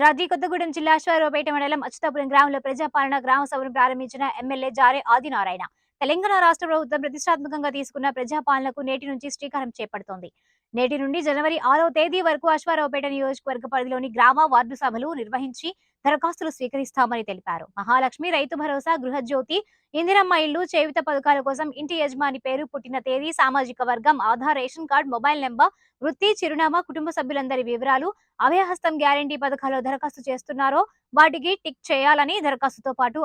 భద్రాద్రి కొత్తగూడెం జిల్లా అశ్వారావుపేట మండలం అచ్యుతాపురం గ్రామంలో ప్రజాపాలన గ్రామ సభను ప్రారంభించిన ఎమ్మెల్యే జారే ఆదినారాయణ. తెలంగాణ రాష్ట్ర ప్రభుత్వం ప్రతిష్టాత్మకంగా తీసుకున్న ప్రజాపాలనకు నేటి నుంచి శ్రీకారం చేపడుతోంది. నేటి నుండి జనవరి ఆరో తేదీ వరకు అశ్వారావుపేట నియోజకవర్గ పరిధిలోని గ్రామ వార్డు సభలు నిర్వహించి దరఖాస్తులు స్వీకరిస్తామని తెలిపారు. మహాలక్ష్మి రైతు భరోసా గృహజ్యోతి ఇందిరమ్మ ఇల్లు చేయుత పథకాల కోసం ఇంటి యజమాని పేరు పుట్టిన తేదీ సామాజిక వర్గం Aadhaar ration card mobile number వృత్తి చిరునామా కుటుంబ సభ్యులందరి వివరాలు అభయహస్తం గ్యారంటీ పథకాల్లో దరఖాస్తు చేస్తున్నారో వాటికి టిక్ చేయాలని దరఖాస్తుతో పాటు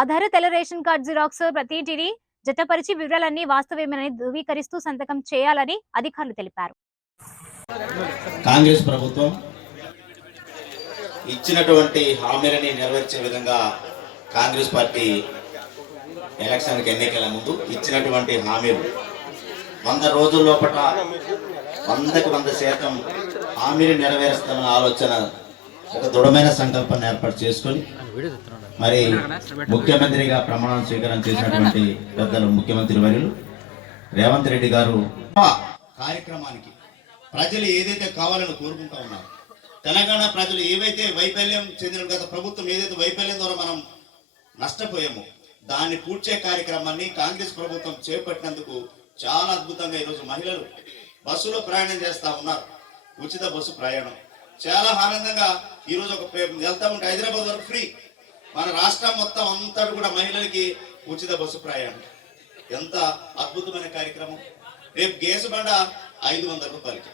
ఆధార్ తెల్ల రేషన్ కార్డు జిరాక్స్ ప్రతిటిని జతపరిచి వివరాలన్నీ వాస్తవమేనని ధృవీకరిస్తూ సంతకం చేయాలని అధికారులు తెలిపారు. కాంగ్రెస్ ప్రభుత్వం ఇచ్చినటువంటి హామీలని నెరవేర్చే విధంగా కాంగ్రెస్ పార్టీ ఎలక్షన్కి ఎన్నికల ముందు ఇచ్చినటువంటి హామీలు. వంద రోజుల లోపల వందకు వంద శాతం హామీని నెరవేరుస్తామన్న ఆలోచన ఒక దృఢమైన సంకల్పాన్ని ఏర్పాటు చేసుకొని మరి ముఖ్యమంత్రిగా ప్రమాణం స్వీకారం చేసినటువంటి పెద్దలు ముఖ్యమంత్రి వర్యులు రేవంత్ రెడ్డి గారు కార్యక్రమానికి ప్రజలు ఏదైతే కావాలని కోరుకుంటా ఉన్నారు తెలంగాణ ప్రజలు ఏవైతే వైఫల్యం చెందిన గత ప్రభుత్వం ఏదైతే వైఫల్యం ద్వారా మనం నష్టపోయామో దాన్ని పూడ్చే కార్యక్రమాన్ని కాంగ్రెస్ ప్రభుత్వం చేపట్టినందుకు చాలా అద్భుతంగా ఈరోజు మహిళలు బస్సులో ప్రయాణం చేస్తా ఉన్నారు. ఉచిత బస్సు ప్రయాణం. చాలా ఆనందంగా ఈరోజు ఒక వెళ్తా ఉంటే హైదరాబాద్ వరకు ఫ్రీ. మన రాష్ట్రం మొత్తం అంతా కూడా మహిళలకి ఉచిత బస్సు ప్రయాణం. ఎంత అద్భుతమైన కార్యక్రమం. రేపు గేసు బండ ఐదు వందల రూపాయలకి.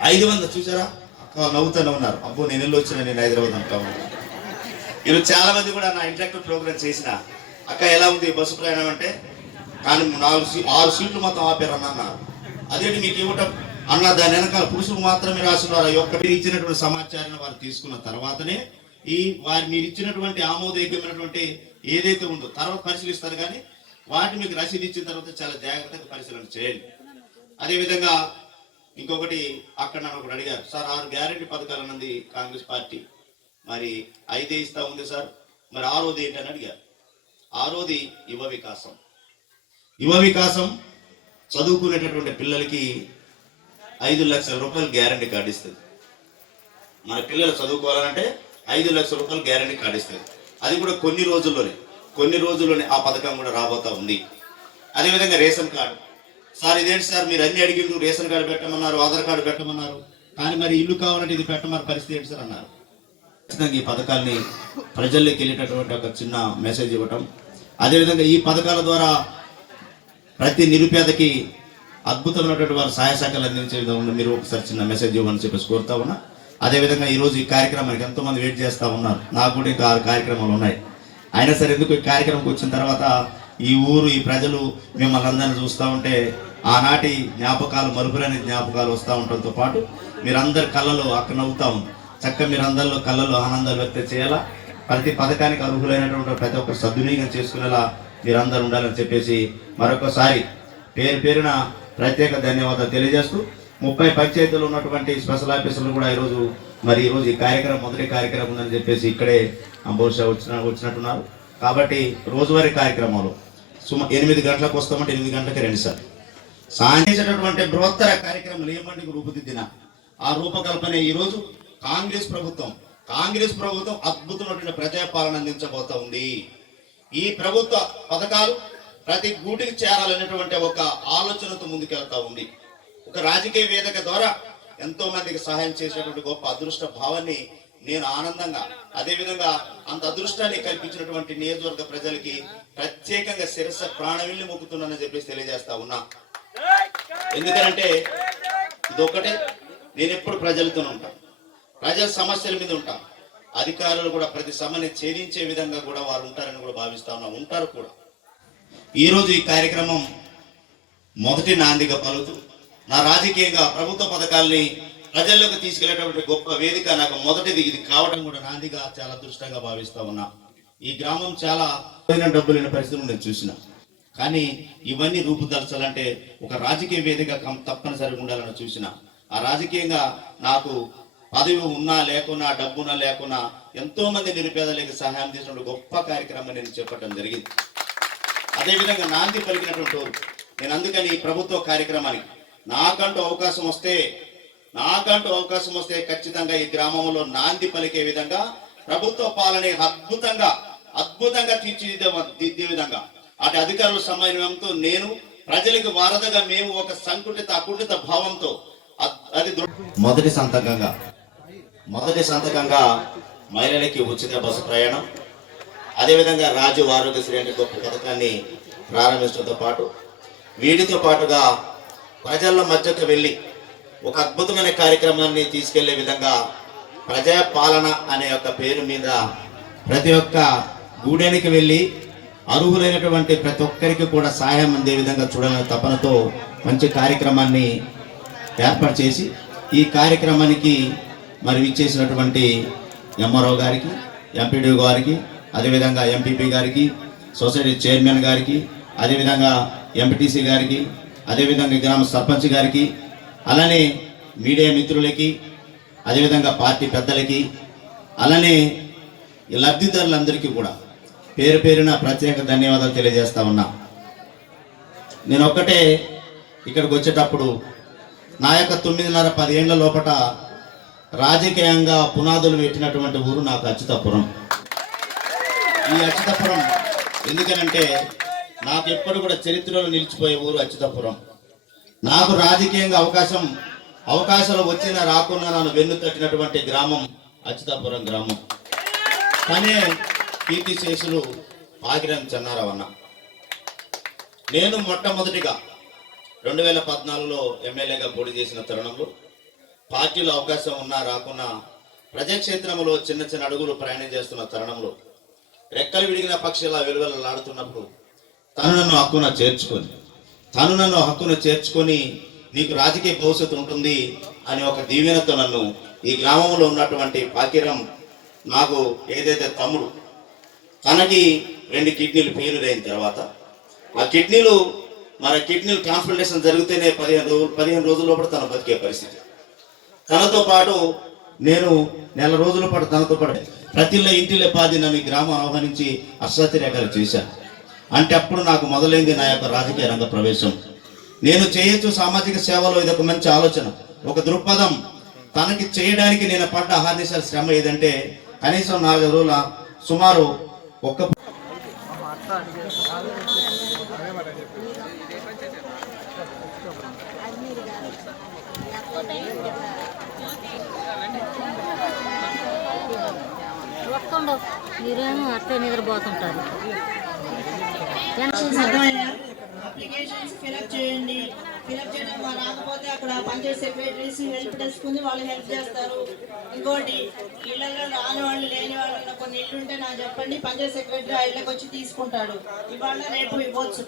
ఐదు వందలు చూసారా? అక్క నవ్వుతూనే ఉన్నారు. అబ్బో నేను వెళ్ళి వచ్చిన నేను హైదరాబాద్ అంటా ఈరోజు చాలా మంది కూడా నా ఇంటరాక్టివ్ ప్రోగ్రామ్ చేసిన అక్క ఎలా ఉంది బస్సు ప్రయాణం అంటే? కానీ నాలుగు సీ- ఆరు సీట్లు మొత్తం ఆపారన్న అన్న అన్నారు. అదేంటి మీకు ఇవ్వటం? అన్న దాని వెనకాల పురుషులు మాత్రమే రాసినారు ఈ ఇచ్చినటువంటి సమాచారాన్ని వారు తీసుకున్న తర్వాతనే ఈ వారి మీరు ఇచ్చినటువంటి ఆమోదయోగ్యమైనటువంటి ఏదైతే ఉందో తర్వాత పరిశీలిస్తారు కానీ వాటి మీకు రసీదు ఇచ్చిన తర్వాత చాలా జాగ్రత్తగా పరిశీలన చేయండి. అదేవిధంగా ఇంకొకటి అక్కడ నన్ను ఒకటి అడిగారు సార్ ఆరు గ్యారెంటీ పథకాలు అన్నది కాంగ్రెస్ పార్టీ. మరి ఐదే ఇస్తా ఉంది సార్. మరి ఆరోది ఏంటి? అని అడిగారు. ఆరోది యువ వికాసం. యువ వికాసం చదువుకునేటటువంటి పిల్లలకి ఐదు లక్షల రూపాయలు గ్యారంటీ కార్డు ఇస్తుంది. మన పిల్లలు చదువుకోవాలంటే ఐదు లక్షల రూపాయలు గ్యారంటీ కార్డు ఇస్తుంది. అది కూడా కొన్ని రోజుల్లోనే కొన్ని రోజుల్లోనే ఆ పథకం కూడా రాబోతా ఉంది. అదేవిధంగా రేషన్ కార్డు. సార్ ఇదేంటి సార్ మీరు అన్ని అడిగిండు రేషన్ కార్డు పెట్టమన్నారు ఆధార్ కార్డు పెట్టమన్నారు కానీ మరి ఇల్లు కావాలంటే ఇది పెట్టమని పరిస్థితి ఏంటి సార్ అన్నారు. ఖచ్చితంగా ఈ పథకాల్ని ప్రజల్లోకి వెళ్ళేటటువంటి ఒక చిన్న మెసేజ్ ఇవ్వటం. అదేవిధంగా ఈ పథకాల ద్వారా ప్రతి నిరుపేదకి అద్భుతమైనటువంటి వారు సహాయ శాఖలు అందించే విధంగా మీరు ఒకసారి చిన్న మెసేజ్ ఇవ్వమని చెప్పేసి కోరుతా ఉన్నా. అదేవిధంగా ఈరోజు ఈ కార్యక్రమానికి ఎంతోమంది వెయిట్ చేస్తూ ఉన్నారు. నాకు కూడా ఇంకా ఆరు కార్యక్రమాలు ఉన్నాయి. అయినా సరే ఎందుకు ఈ కార్యక్రమంకి వచ్చిన తర్వాత ఈ ఊరు ఈ ప్రజలు మిమ్మల్ని అందరిని చూస్తూ ఉంటే ఆనాటి జ్ఞాపకాలు మరుపులేని జ్ఞాపకాలు వస్తూ ఉండటంతో పాటు మీరందరి కళ్ళలో అక్కడ నవ్వుతాం ఉంది. చక్క మీరందరిలో కళ్ళలో ఆనందాలు వ్యక్తం చేయాలా? ప్రతి పథకానికి అర్హులైనటువంటి ప్రతి ఒక్కరు సద్వినియోగం చేసుకునేలా మీరందరూ ఉండాలని చెప్పేసి మరొకసారి పేరు పేరున ప్రత్యేక ధన్యవాదాలు తెలియజేస్తూ ముప్పై పంచాయతీలు ఉన్నటువంటి స్పెషల్ ఆఫీసర్లు కూడా ఈరోజు మరి ఈరోజు ఈ కార్యక్రమం మొదటి కార్యక్రమం ఉందని చెప్పేసి ఇక్కడే బహుశా వచ్చిన వచ్చినట్టున్నారు. కాబట్టి రోజువారీ కార్యక్రమాలు సుమ ఎనిమిది గంటలకు వస్తామంటే ఎనిమిది గంటలకి రండి సార్. సాధించేటటువంటి బృహత్తర కార్యక్రమాలు ఏమంటే రూపుదిద్దిన. ఆ రూపకల్పన ఈరోజు కాంగ్రెస్ ప్రభుత్వం. కాంగ్రెస్ ప్రభుత్వం అద్భుతమైనటువంటి ప్రజాపాలన అందించబోతా ఉంది. ఈ ప్రభుత్వ పథకాలు ప్రతి గూటికి చేరాలనేటువంటి ఒక ఆలోచనతో ముందుకెళ్తా ఉంది. ఒక రాజకీయ వేదిక ద్వారా ఎంతో మందికి సహాయం చేసేటువంటి గొప్ప అదృష్ట భావాన్ని నేను ఆనందంగా అదే విధంగా అంత అదృష్టాన్ని కల్పించినటువంటి నియోజకవర్గ ప్రజలకి ప్రత్యేకంగా శిరస ప్రాణవిల్ని మొక్కుతున్నానని చెప్పేసి తెలియజేస్తా ఉన్నా. ఎందుకంటే ఇదొక్కటే. నేను ఎప్పుడు ప్రజలతో ఉంటాను ప్రజల సమస్యల మీద ఉంటాను అధికారులు కూడా ప్రతి సమని ఛేదించే విధంగా కూడా వారు ఉంటారని కూడా భావిస్తా ఉన్నా. ఉంటారు కూడా. ఈరోజు ఈ కార్యక్రమం మొదటి నాందిగా పలుతూ నా రాజకీయంగా ప్రభుత్వ పథకాల్ని ప్రజల్లోకి తీసుకెళ్ళేటువంటి గొప్ప వేదిక నాకు మొదటిది. ఇది కావడం కూడా నాందిగా చాలా అదృష్టంగా భావిస్తా ఉన్నా. ఈ గ్రామం చాలా డబ్బు లేని పరిస్థితులు నేను చూసిన. కానీ ఇవన్నీ రూపుదర్చాలంటే ఒక రాజకీయ వేదిక తప్పనిసరిగా ఉండాలని చూసిన. ఆ రాజకీయంగా నాకు పదవి ఉన్నా లేకున్నా డబ్బున్నా లేకున్నా ఎంతో మంది నిరుపేదలకు సహాయం చేసినటువంటి గొప్ప కార్యక్రమం నేను చెప్పడం జరిగింది. అదేవిధంగా నాంది పలికినటువంటి నేను అందుకని ఈ ప్రభుత్వ కార్యక్రమానికి నాకంటూ అవకాశం వస్తే నాకంటూ అవకాశం వస్తే ఖచ్చితంగా ఈ గ్రామంలో నాంది పలికే విధంగా ప్రభుత్వ పాలన అద్భుతంగా అద్భుతంగా తీర్చిదిద్దే దిద్దే విధంగా. అటు అధికారుల సమన్వయంతో నేను ప్రజలకు వారధగా మేము ఒక సంకుటిత అకుంఠిత భావంతో అది మొదటి సంతకంగా మొదటి సంతకంగా మహిళలకి ఉచిత బస్సు ప్రయాణం. అదేవిధంగా రాజు ఆరోగ్యశ్రీ అనే గొప్ప పథకాన్ని ప్రారంభించడంతో పాటు వీటితో పాటుగా ప్రజల మధ్యకు వెళ్ళి ఒక అద్భుతమైన కార్యక్రమాన్ని తీసుకెళ్ళే విధంగా ప్రజా పాలన అనే ఒక పేరు మీద ప్రతి ఒక్క గూడెనికి వెళ్ళి అర్హులైనటువంటి ప్రతి ఒక్కరికి కూడా సహాయం అందే విధంగా చూడాలనే తపనతో మంచి కార్యక్రమాన్ని ఏర్పాటు చేసి ఈ కార్యక్రమానికి మరి ఇచ్చేసినటువంటి ఎంఆర్ఓ గారికి ఎంపీడీ గారికి అదేవిధంగా ఎంపీపీ గారికి సొసైటీ చైర్మన్ గారికి అదేవిధంగా ఎంపీటీసీ గారికి అదేవిధంగా గ్రామ సర్పంచ్ గారికి అలానే మీడియా మిత్రులకి అదేవిధంగా పార్టీ పెద్దలకి అలానే ఈ లబ్ధిదారులందరికీ కూడా పేరు పేరున ప్రత్యేక ధన్యవాదాలు తెలియజేస్తా ఉన్నా. నేను ఒక్కటే ఇక్కడికి వచ్చేటప్పుడు నా యొక్క తొమ్మిదిన్నర పదేళ్ళ లోపట రాజకీయంగా పునాదులు పెట్టినటువంటి ఊరు నాకు అచ్యుతాపురం. ఈ అచ్యుతపురం ఎందుకనంటే నాకు ఎప్పుడు కూడా చరిత్రలో నిలిచిపోయే ఊరు అచ్యుతాపురం. నాకు రాజకీయంగా అవకాశం అవకాశాలు వచ్చినా రాకున్నా నన్ను వెన్ను తట్టినటువంటి గ్రామం అచ్యుతాపురం గ్రామం. కానీ కీర్తిశేషులు పాగిరం చెన్నారావన్న. నేను మొట్టమొదటిగా రెండు వేల పద్నాలుగులో ఎమ్మెల్యేగా పోటీ చేసిన తరుణంలో పార్టీలో అవకాశం ఉన్నా రాకున్నా ప్రజాక్షేత్రంలో చిన్న చిన్న అడుగులు ప్రయాణం చేస్తున్న తరుణంలో రెక్కలు విడిగిన పక్షిలా వెలువెలలాడుతున్నప్పుడు తను నన్ను హక్కున చేర్చుకొని తను నన్ను హక్కును చేర్చుకొని నీకు రాజకీయ భవిష్యత్తు ఉంటుంది అని ఒక దీవెనతో నన్ను ఈ గ్రామంలో ఉన్నటువంటి పాకిరం నాకు ఏదైతే తమ్ముడు తనకి రెండు కిడ్నీలు ఫెయిల్యూర్ అయిన తర్వాత ఆ కిడ్నీలు మన కిడ్నీలు ట్రాన్స్ప్లాంటేషన్ జరిగితేనే పదిహేను రోజులు పదిహేను రోజుల లోపల తన బతికే పరిస్థితి. తనతో పాటు నేను నెల రోజుల పాటు తనతో పాటు ప్రతిలో ఇంటిలో పాది నన్ను ఈ గ్రామం ఆహ్వానించి అశ్వతిరేఖలు చేశాను. అంటే అప్పుడు నాకు మొదలైంది నా యొక్క రాజకీయ రంగ ప్రవేశం. నేను చేయొచ్చు సామాజిక సేవలో ఇది ఒక మంచి ఆలోచన. ఒక దృక్పథం. తనకి చేయడానికి నేను పడ్డ అహర్నిశల శ్రమ ఏదంటే కనీసం నాలుగు రోజుల సుమారు ఒక్క మీరేమో అట్లే నిద్రపోతుంటారు. అప్లికేషన్స్ ఫిలప్ చేయండి. ఫిలప్ చేయడం రాకపోతే అక్కడ పంచాయత్ సెక్రటరీస్ హెల్ప్ డెస్క్ ఉంది వాళ్ళు హెల్ప్ చేస్తారు. ఇంకోటి ఇళ్ళలో రాని వాళ్ళు లేని వాళ్ళు కొన్ని ఇల్లు ఉంటే నాకు చెప్పండి పంచాయత్ సెక్రటరీ ఆ ఇళ్ళకి వచ్చి తీసుకుంటాడు. ఇవాళ రేపు ఇవ్వచ్చు.